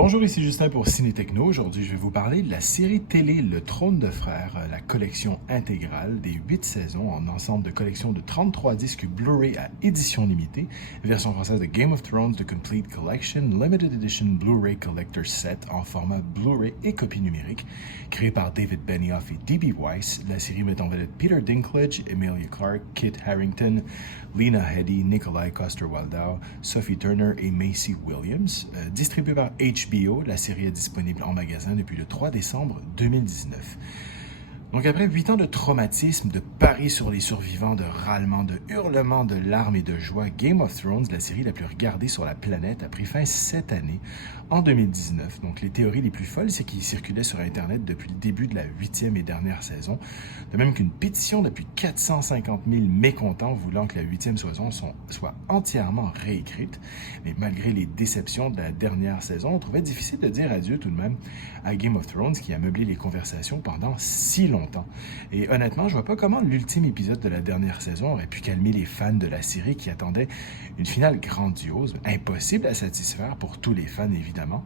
Bonjour, ici Justin pour Ciné Techno. Aujourd'hui, je vais vous parler de la série télé Le Trône de Fer, la collection intégrale des 8 saisons en ensemble de collection de 33 disques Blu-ray à édition limitée, version française de Game of Thrones The Complete Collection, Limited Edition Blu-ray Collector Set en format Blu-ray et copie numérique, créée par David Benioff et D.B. Weiss. La série met en vedette Peter Dinklage, Emilia Clarke, Kit Harington, Lena Headey, Nikolai Coster-Waldau, Sophie Turner et Macy Williams. Distribuée par HBO, la série est disponible en magasin depuis le 3 décembre 2019. Donc après 8 ans de traumatisme, de paris sur les survivants, de râlements, de hurlements, de larmes et de joie, Game of Thrones, la série la plus regardée sur la planète, a pris fin cette année, en 2019. Donc les théories les plus folles, c'est qu'il circulait sur Internet depuis le début de la 8e et dernière saison, de même qu'une pétition depuis 450 000 mécontents voulant que la 8e saison soit entièrement réécrite. Mais malgré les déceptions de la dernière saison, on trouvait difficile de dire adieu tout de même à Game of Thrones qui a meublé les conversations pendant si longtemps. Et honnêtement, je vois pas comment l'ultime épisode de la dernière saison aurait pu calmer les fans de la série qui attendaient une finale grandiose, impossible à satisfaire pour tous les fans évidemment.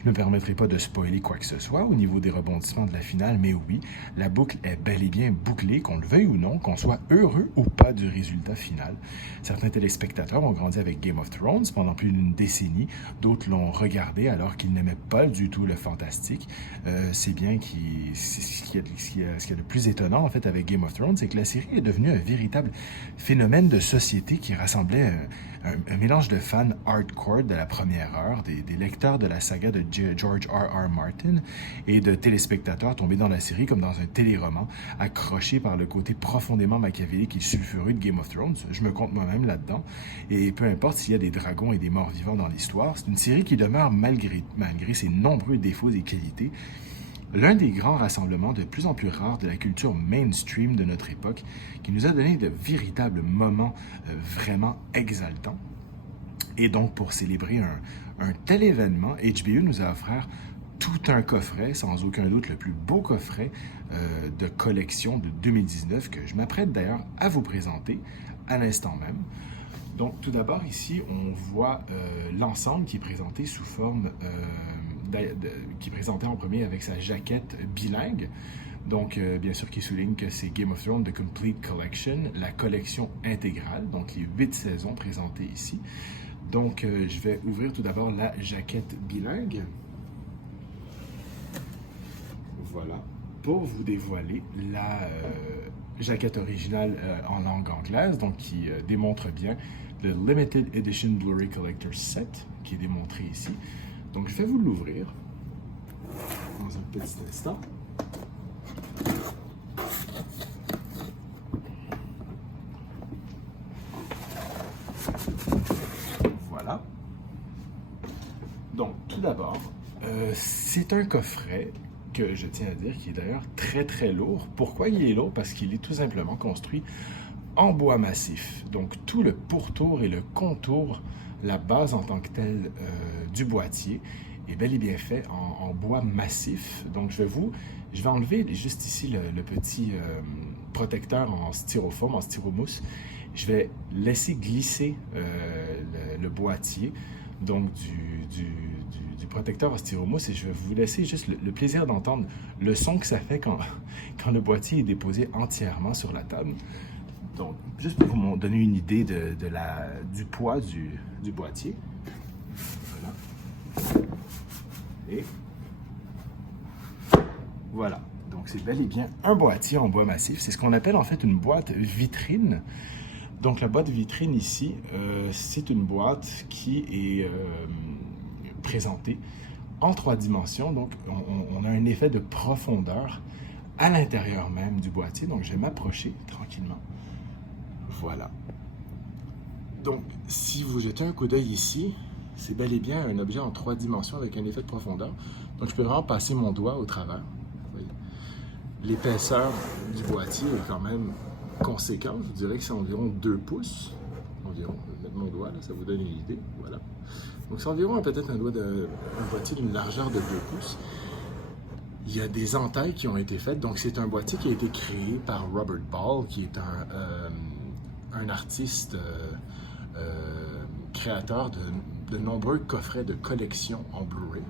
Je ne me permettrai pas de spoiler quoi que ce soit au niveau des rebondissements de la finale, mais oui, la boucle est bel et bien bouclée, qu'on le veuille ou non, qu'on soit heureux ou pas du résultat final. Certains téléspectateurs ont grandi avec Game of Thrones pendant plus d'une décennie, d'autres l'ont regardé alors qu'ils n'aimaient pas du tout le fantastique. C'est bien ce qu'il y a de plus étonnant en fait avec Game of Thrones, c'est que la série est devenue un véritable phénomène de société qui rassemblait un mélange de fans hardcore de la première heure, des lecteurs de la saga de George R.R. Martin et de téléspectateurs tombés dans la série comme dans un téléroman, accrochés par le côté profondément machiavélique et sulfureux de Game of Thrones. Je me compte moi-même là-dedans. Et peu importe s'il y a des dragons et des morts vivants dans l'histoire, c'est une série qui demeure, malgré ses nombreux défauts et qualités, l'un des grands rassemblements de plus en plus rares de la culture mainstream de notre époque, qui nous a donné de véritables moments vraiment exaltants. Et donc, pour célébrer un tel événement, HBO nous a offert tout un coffret, sans aucun doute le plus beau coffret de collection de 2019, que je m'apprête d'ailleurs à vous présenter à l'instant même. Donc, tout d'abord, ici, on voit l'ensemble qui est présenté sous forme... qui est présenté en premier avec sa jaquette bilingue. Donc, bien sûr, qui souligne que c'est Game of Thrones The Complete Collection, la collection intégrale, donc les 8 saisons présentées ici. Donc, je vais ouvrir tout d'abord la jaquette bilingue. Voilà, pour vous dévoiler la jaquette originale en langue anglaise, donc qui démontre bien le Limited Edition Blu-ray Collector Set, qui est démontré ici. Donc, je vais vous l'ouvrir dans un petit instant. Voilà. Donc, tout d'abord, c'est un coffret que je tiens à dire qui est d'ailleurs très très lourd. Pourquoi il est lourd? Parce qu'il est tout simplement construit en bois massif. Donc, tout le pourtour et le contour, la base en tant que telle du boîtier est bel et bien fait en bois massif. Donc, je vais enlever juste ici le petit protecteur en styrofoam, en styromousse. Je vais laisser glisser le boîtier donc du protecteur en styromousse et je vais vous laisser juste le plaisir d'entendre le son que ça fait quand le boîtier est déposé entièrement sur la table. Donc, juste pour vous donner une idée du poids du boîtier. Voilà. Et voilà. Donc, c'est bel et bien un boîtier en bois massif. C'est ce qu'on appelle en fait une boîte vitrine. Donc, la boîte vitrine ici, c'est une boîte qui est présentée en 3 dimensions. Donc, on a un effet de profondeur à l'intérieur même du boîtier. Donc, je vais m'approcher tranquillement. Voilà. Donc, si vous jetez un coup d'œil ici, c'est bel et bien un objet en 3 dimensions avec un effet de profondeur. Donc, je peux vraiment passer mon doigt au travers. L'épaisseur du boîtier est quand même conséquente. Je dirais que c'est environ 2 pouces. Environ. Je vais mettre mon doigt, là, ça vous donne une idée. Voilà. Donc, c'est environ peut-être un boîtier d'une largeur de 2 pouces. Il y a des entailles qui ont été faites. Donc, c'est un boîtier qui a été créé par Robert Ball, qui est un artiste créateur de nombreux coffrets de collection en Blu-ray.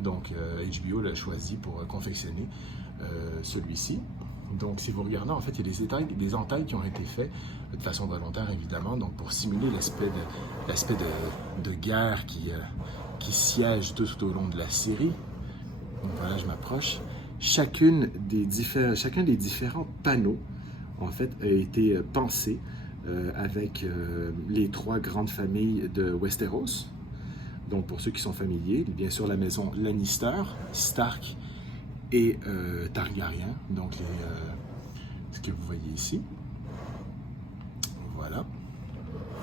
Donc, HBO l'a choisi pour confectionner celui-ci. Donc, si vous regardez, en fait, il y a des entailles qui ont été faites de façon volontaire, évidemment, donc pour simuler l'aspect de guerre qui siège tout au long de la série. Donc voilà, je m'approche. Chacun des différents panneaux, en fait, a été pensé avec les 3 grandes familles de Westeros. Donc, pour ceux qui sont familiers, bien sûr, la maison Lannister, Stark et Targaryen. Donc, ce que vous voyez ici. Voilà.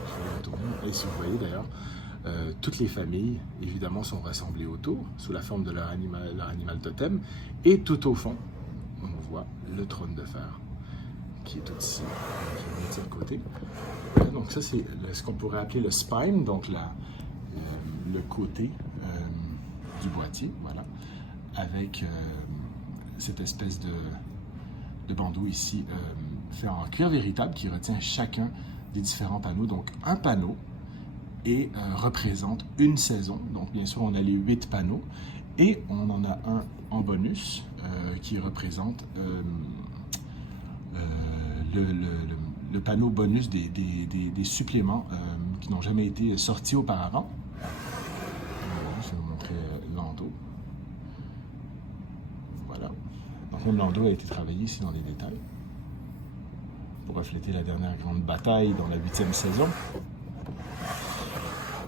Je vais retourner. Et si vous voyez d'ailleurs, toutes les familles, évidemment, sont rassemblées autour, sous la forme de leur animal totem. Et tout au fond, on voit le trône de fer, qui est tout ici. Je vais le mettre de côté. Voilà, donc ça, c'est ce qu'on pourrait appeler le spine, donc le côté du boîtier, voilà, avec cette espèce de bandeau ici fait en cuir véritable qui retient chacun des différents panneaux. Donc un panneau représente une saison. Donc bien sûr, on a les 8 panneaux et on en a un en bonus qui représente le panneau bonus des suppléments qui n'ont jamais été sortis auparavant. Voilà, je vais vous montrer l'endos. Voilà. Donc même l'endos a été travaillé ici dans les détails pour refléter la dernière grande bataille dans la 8e saison.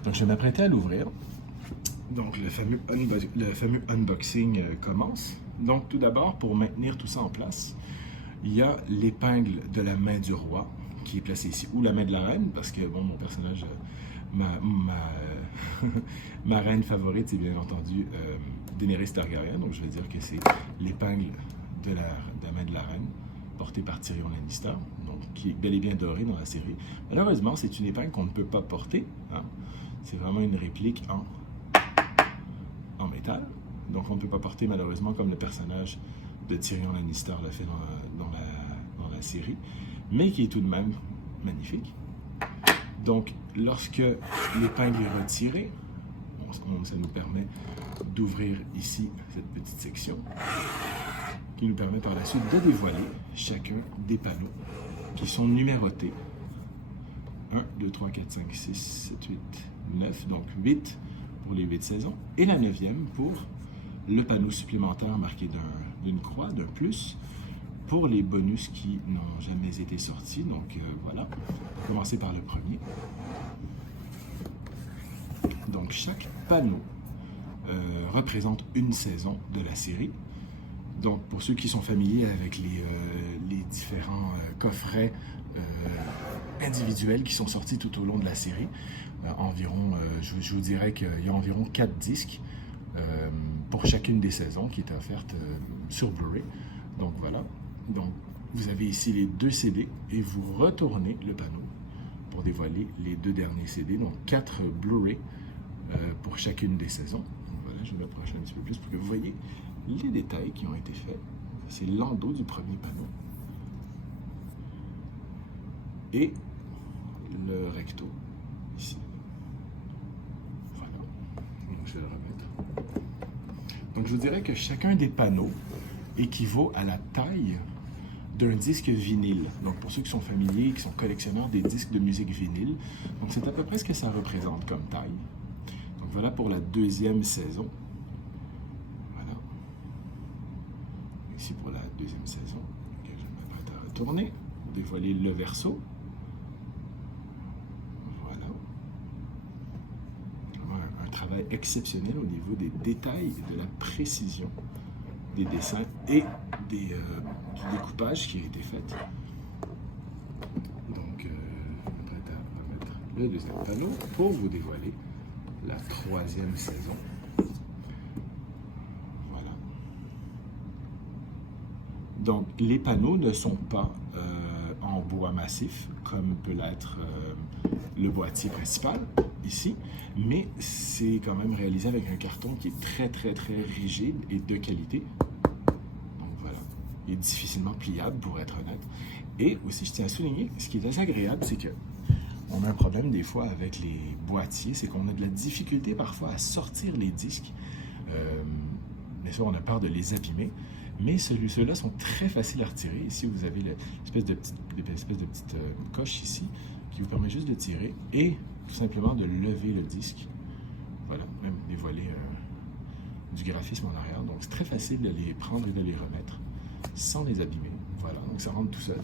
Donc je vais m'apprêter à l'ouvrir. Donc le fameux unboxing commence. Donc tout d'abord, pour maintenir tout ça en place, il y a l'épingle de la main du roi qui est placée ici, ou la main de la reine, parce que bon, mon personnage, ma reine favorite, c'est bien entendu Daenerys Targaryen, donc je vais dire que c'est l'épingle de la main de la reine, portée par Tyrion Lannister, donc qui est bel et bien dorée dans la série. Malheureusement, c'est une épingle qu'on ne peut pas porter, hein. C'est vraiment une réplique en métal, donc on ne peut pas porter malheureusement comme le personnage de Tyrion Lannister l'a fait dans la série, mais qui est tout de même magnifique. Donc, lorsque l'épingle est retirée, ça nous permet d'ouvrir ici cette petite section, qui nous permet par la suite de dévoiler chacun des panneaux qui sont numérotés. 1, 2, 3, 4, 5, 6, 7, 8, 9, donc 8 pour les 8 saisons, et la 9e pour le panneau supplémentaire marqué d'une croix, d'un plus, pour les bonus qui n'ont jamais été sortis. Donc voilà, on va commencer par le premier. Donc chaque panneau représente une saison de la série. Donc pour ceux qui sont familiers avec les différents coffrets individuels qui sont sortis tout au long de la série, je vous dirais qu'il y a environ 4 disques pour chacune des saisons qui étaient offertes sur Blu-ray. Donc voilà. Donc vous avez ici les 2 CD et vous retournez le panneau pour dévoiler les 2 derniers CD. Donc 4 Blu-ray pour chacune des saisons. Donc voilà, je vais m'approcher un petit peu plus pour que vous voyez les détails qui ont été faits. C'est l'endos du premier panneau. Et le recto ici. Voilà. Donc je vais le remettre. Donc je vous dirais que chacun des panneaux équivaut à la taille d'un disque vinyle. Donc pour ceux qui sont familiers, qui sont collectionneurs des disques de musique vinyle, donc c'est à peu près ce que ça représente comme taille. Donc voilà pour la 2e saison. Voilà. Ici pour la 2e saison. Okay, je vais m'apprêter à retourner pour dévoiler le verso. Voilà. Vraiment un travail exceptionnel au niveau des détails et de la précision des dessins et du découpage qui a été fait. Donc, je vais m'apprêter à mettre le 2e panneau pour vous dévoiler la 3e saison. Voilà. Donc, les panneaux ne sont pas en bois massif, comme peut l'être le boîtier principal, ici, mais c'est quand même réalisé avec un carton qui est très, très, très rigide et de qualité. Donc voilà, il est difficilement pliable, pour être honnête. Et aussi, je tiens à souligner, ce qui est assez agréable, c'est que on a un problème des fois avec les boîtiers, c'est qu'on a de la difficulté parfois à sortir les disques. Bien sûr, on a peur de les abîmer, mais ceux-là sont très faciles à retirer. Ici, vous avez l'espèce de petite coche ici qui vous permet juste de tirer et tout simplement de lever le disque. Voilà, même dévoiler du graphisme en arrière. Donc, c'est très facile de les prendre et de les remettre sans les abîmer. Voilà, donc ça rentre tout seul.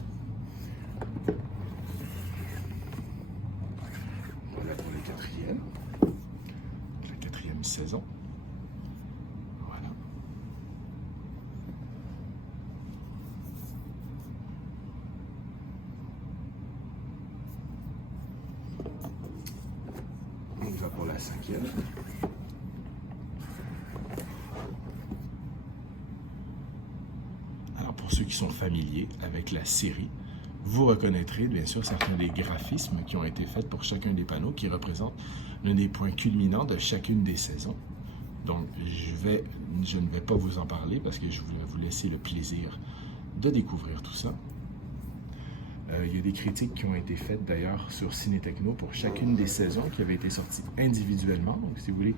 Voilà pour la quatrième saison. Voilà. On va pour la cinquième. Alors pour ceux qui sont familiers avec la série, vous reconnaîtrez bien sûr certains des graphismes qui ont été faits pour chacun des panneaux qui représentent l'un des points culminants de chacune des saisons. Donc je ne vais pas vous en parler parce que je voulais vous laisser le plaisir de découvrir tout ça. Il y a des critiques qui ont été faites d'ailleurs sur Ciné-Techno pour chacune des saisons qui avaient été sorties individuellement. Donc si vous voulez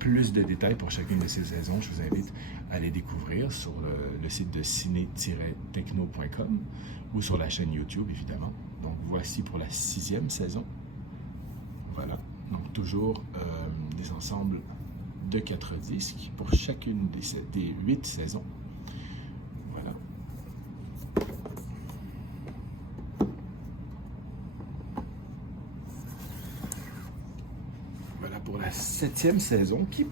plus de détails pour chacune de ces saisons, je vous invite à les découvrir sur le site de ciné-techno.com ou sur la chaîne YouTube évidemment. Donc voici pour la 6e saison. Voilà, donc toujours des ensembles de 4 disques pour chacune des 8 saisons. Voilà. Voilà pour la 7e saison qui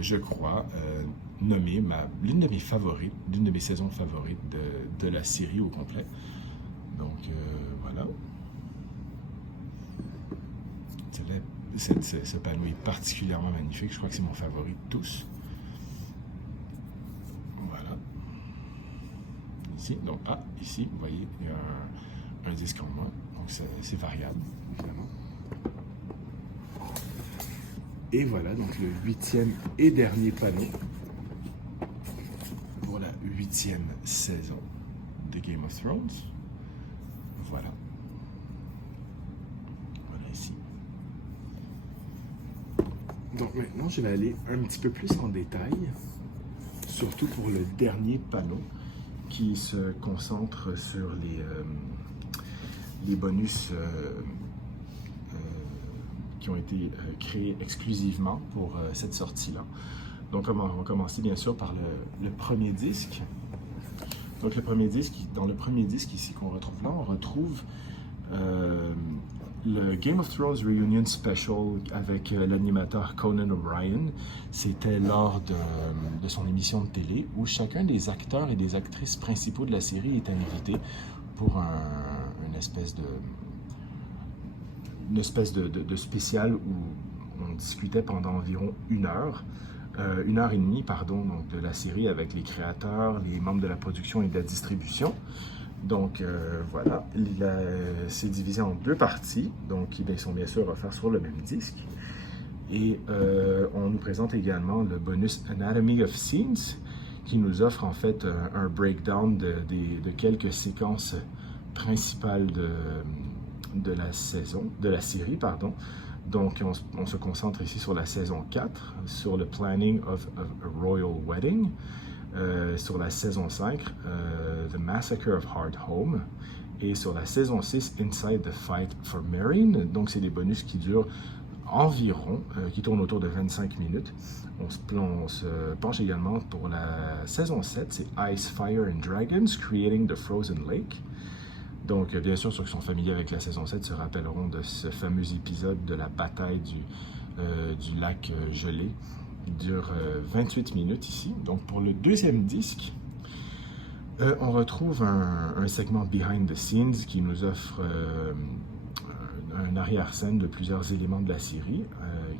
je crois, nommer l'une de mes favorites, l'une de mes saisons favorites de la série au complet. Donc voilà. Ce panneau est particulièrement magnifique. Je crois que c'est mon favori de tous. Voilà. Ici, donc, ici, vous voyez, il y a un disque en moins. Donc, c'est variable, évidemment. Et voilà, donc le 8e et dernier panneau pour la 8e saison de Game of Thrones. Voilà. Voilà ici. Donc maintenant, je vais aller un petit peu plus en détail, surtout pour le dernier panneau qui se concentre sur les bonus qui ont été créés exclusivement pour cette sortie-là. Donc on va commencer bien sûr par le premier disque. Donc dans le premier disque ici qu'on retrouve là, on retrouve le Game of Thrones Reunion Special avec l'animateur Conan O'Brien. C'était lors de son émission de télé où chacun des acteurs et des actrices principaux de la série est invité pour une espèce de spécial où on discutait pendant environ 1h30, pardon, donc de la série avec les créateurs, les membres de la production et de la distribution. Donc voilà, c'est divisé en 2 parties, donc ils sont bien sûr offerts sur le même disque. Et on nous présente également le bonus Anatomy of Scenes, qui nous offre en fait un breakdown de quelques séquences principales de la série, pardon. Donc on se concentre ici sur la saison 4, sur le planning of a royal wedding. Sur la saison 5, The Massacre of Hardhome, et sur la saison 6, Inside the Fight for Meereen. Donc, c'est des bonus qui durent environ, qui tournent autour de 25 minutes. On se penche également pour la saison 7, c'est Ice, Fire and Dragons, Creating the Frozen Lake. Donc, bien sûr, ceux qui sont familiers avec la saison 7 se rappelleront de ce fameux épisode de la bataille du lac gelé. Il dure 28 minutes ici. Donc pour le deuxième disque, on retrouve un segment behind the scenes qui nous offre un arrière-scène de plusieurs éléments de la série,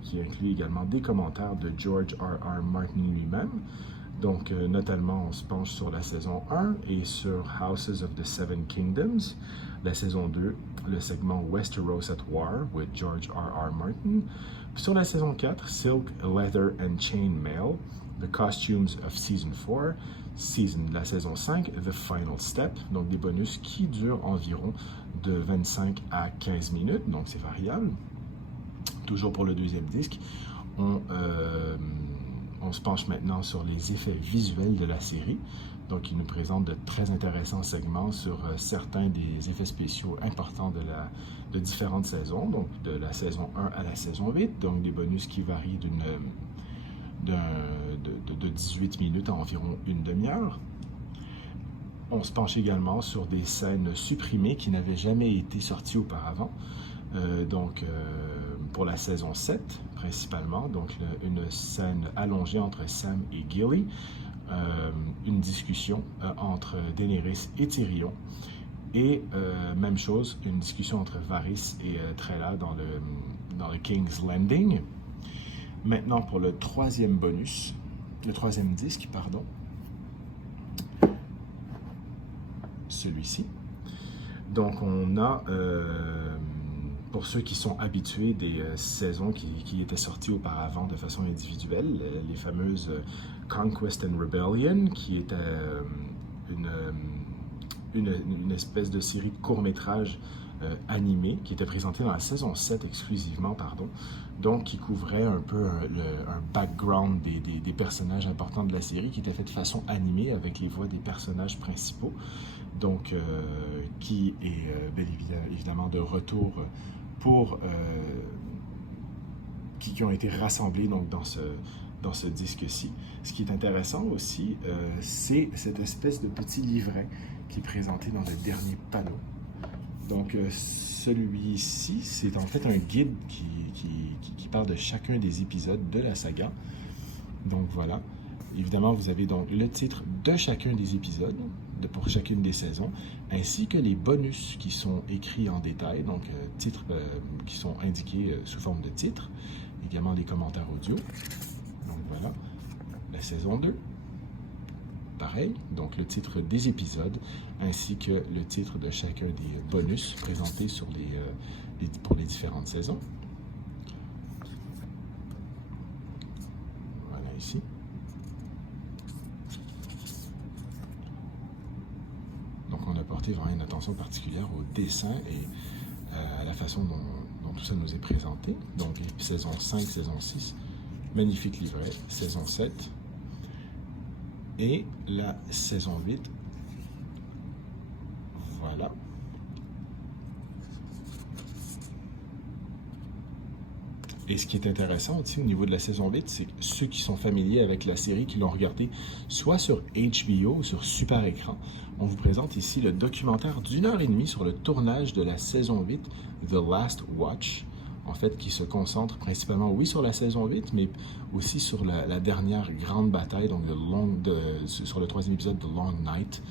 qui inclut également des commentaires de George R.R. Martin lui-même. Donc, notamment, on se penche sur la saison 1 et sur Houses of the Seven Kingdoms. La saison 2, le segment Westeros at War with George R.R. Martin. Puis sur la saison 4, Silk, Leather and Chain Mail, The Costumes of Season 4. La saison 5, The Final Step, donc des bonus qui durent environ de 25 à 15 minutes, donc c'est variable. Toujours pour le deuxième disque, on se penche maintenant sur les effets visuels de la série. Donc, il nous présente de très intéressants segments sur certains des effets spéciaux importants de différentes saisons, donc de la saison 1 à la saison 8, donc des bonus qui varient de 18 minutes à environ une demi-heure. On se penche également sur des scènes supprimées qui n'avaient jamais été sorties auparavant. Pour la saison 7, principalement, donc une scène allongée entre Sam et Gilly, une discussion entre Daenerys et Tyrion, et même chose, une discussion entre Varys et Trella dans le King's Landing. Maintenant, pour le troisième disque, celui-ci. Donc, on a, pour ceux qui sont habitués des saisons qui étaient sorties auparavant de façon individuelle, les fameuses Conquest and Rebellion, qui était une espèce de série de courts-métrages animés qui était présentée dans la saison 7 exclusivement, donc qui couvrait un peu un background des personnages importants de la série, qui était fait de façon animée avec les voix des personnages principaux, donc qui est bien évidemment de retour pour qui ont été rassemblés donc dans ce disque-ci. Ce qui est intéressant aussi, c'est cette espèce de petit livret qui est présenté dans le dernier panneau. Donc, celui-ci, c'est en fait un guide qui parle de chacun des épisodes de la saga. Donc, voilà. Évidemment, vous avez donc le titre de chacun des épisodes, pour chacune des saisons, ainsi que les bonus qui sont écrits en détail, donc titres qui sont indiqués sous forme de titres, également des commentaires audio. Donc, voilà. La saison 2. Pareil, donc le titre des épisodes, ainsi que le titre de chacun des bonus présentés pour les différentes saisons. Voilà ici. Donc on a porté vraiment une attention particulière au dessin et à la façon dont tout ça nous est présenté. Donc saison 5, saison 6, magnifique livret, saison 7, et la saison 8, voilà. Et ce qui est intéressant aussi au niveau de la saison 8, c'est que ceux qui sont familiers avec la série, qui l'ont regardée soit sur HBO ou sur Super Écran, on vous présente ici le documentaire d'1h30 sur le tournage de la saison 8, The Last Watch, en fait, qui se concentre principalement, oui, sur la saison 8, mais aussi sur la dernière grande bataille, donc sur le troisième épisode de Long Night.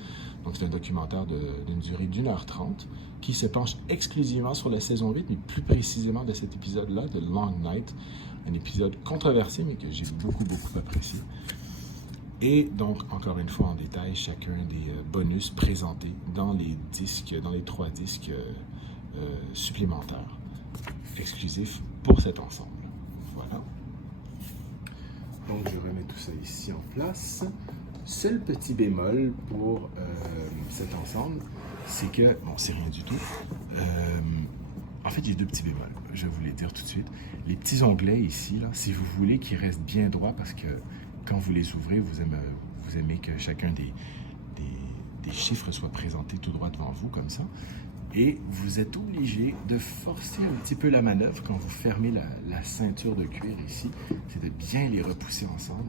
Donc, c'est un documentaire d'une durée d'1h30 qui se penche exclusivement sur la saison 8, mais plus précisément de cet épisode-là, de Long Night, un épisode controversé, mais que j'ai beaucoup, beaucoup apprécié. Et donc, encore une fois, en détail, chacun des bonus présentés dans les 3 disques supplémentaires exclusifs pour cet ensemble. Voilà. Donc, je remets tout ça ici en place. Seul petit bémol pour cet ensemble, c'est que, bon, c'est rien du tout. En fait, j'ai 2 petits bémols, je vais vous les dire tout de suite. Les petits onglets ici, là, si vous voulez qu'ils restent bien droits, parce que quand vous les ouvrez, vous aimez que chacun des chiffres soit présenté tout droit devant vous, comme ça. Et vous êtes obligé de forcer un petit peu la manœuvre quand vous fermez la ceinture de cuir ici. C'est de bien les repousser ensemble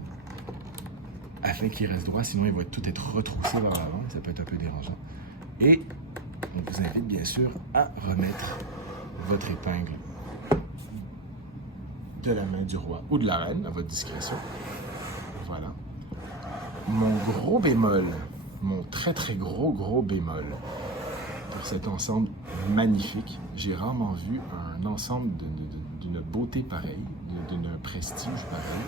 afin qu'ils restent droits, sinon ils vont tout être retroussés vers l'avant. Ça peut être un peu dérangeant. Et on vous invite bien sûr à remettre votre épingle de la main du roi ou de la reine à votre discrétion. Voilà. Mon gros bémol, mon très très gros bémol pour cet ensemble magnifique. J'ai rarement vu un ensemble d'une beauté pareille, d'un prestige pareil.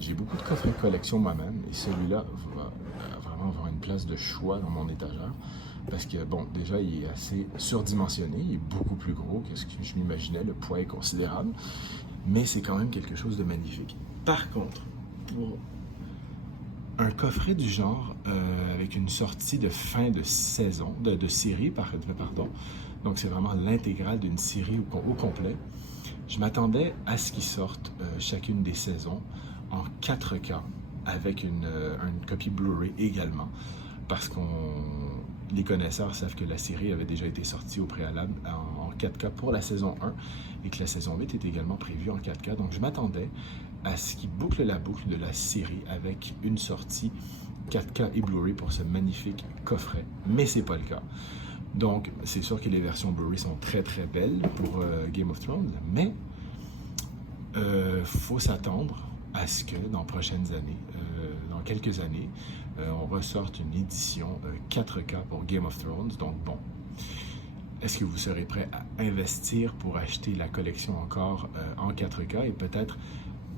J'ai beaucoup de coffrets de collection moi-même et celui-là va vraiment avoir une place de choix dans mon étagère parce que, bon, déjà, il est assez surdimensionné, il est beaucoup plus gros que ce que je m'imaginais, le poids est considérable, mais c'est quand même quelque chose de magnifique. Par contre, pour un coffret du genre avec une sortie de fin de saison, de série, pardon, donc c'est vraiment l'intégrale d'une série au complet, je m'attendais à ce qu'ils sortent chacune des saisons en 4K avec une copie Blu-ray également, parce que les connaisseurs savent que la série avait déjà été sortie au préalable en 4K pour la saison 1 et que la saison 8 est également prévue en 4K. Donc je m'attendais à ce qu'ils bouclent la boucle de la série avec une sortie 4K et Blu-ray pour ce magnifique coffret, mais c'est pas le cas. Donc, c'est sûr que les versions Blu-ray sont très très belles pour Game of Thrones, mais faut s'attendre à ce que dans prochaines années, dans quelques années, on ressorte une édition 4K pour Game of Thrones. Donc bon, est-ce que vous serez prêt à investir pour acheter la collection encore en 4K et peut-être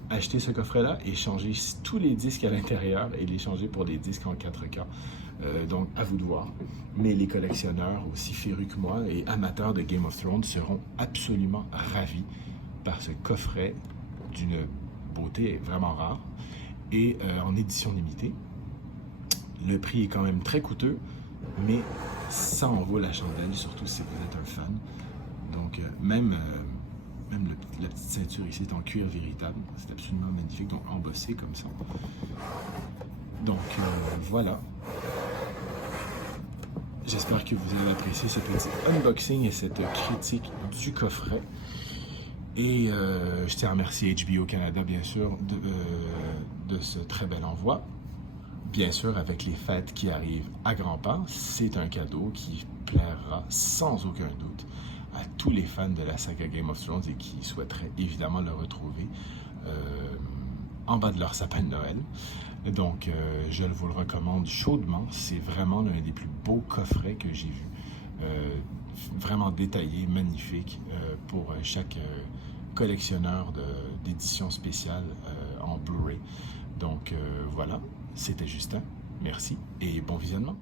acheter ce coffret-là et changer tous les disques à l'intérieur et les changer pour des disques en 4K? Donc, à vous de voir. Mais les collectionneurs, aussi férus que moi et amateurs de Game of Thrones, seront absolument ravis par ce coffret d'une beauté vraiment rare et en édition limitée. Le prix est quand même très coûteux, mais ça en vaut la chandelle, surtout si vous êtes un fan. Donc, même la petite ceinture ici est en cuir véritable. C'est absolument magnifique, donc embossé comme ça. Donc, voilà. J'espère que vous avez apprécié ce petit unboxing et cette critique du coffret. Et je tiens à remercier HBO Canada, bien sûr, de ce très bel envoi. Bien sûr, avec les fêtes qui arrivent à grands pas, c'est un cadeau qui plaira sans aucun doute à tous les fans de la saga Game of Thrones et qui souhaiteraient évidemment le retrouver en bas de leur sapin de Noël. Donc, je vous le recommande chaudement. C'est vraiment l'un des plus beaux coffrets que j'ai vu. Vraiment détaillé, magnifique pour chaque collectionneur d'éditions spéciales en Blu-ray. Donc, voilà, c'était Justin. Merci et bon visionnement.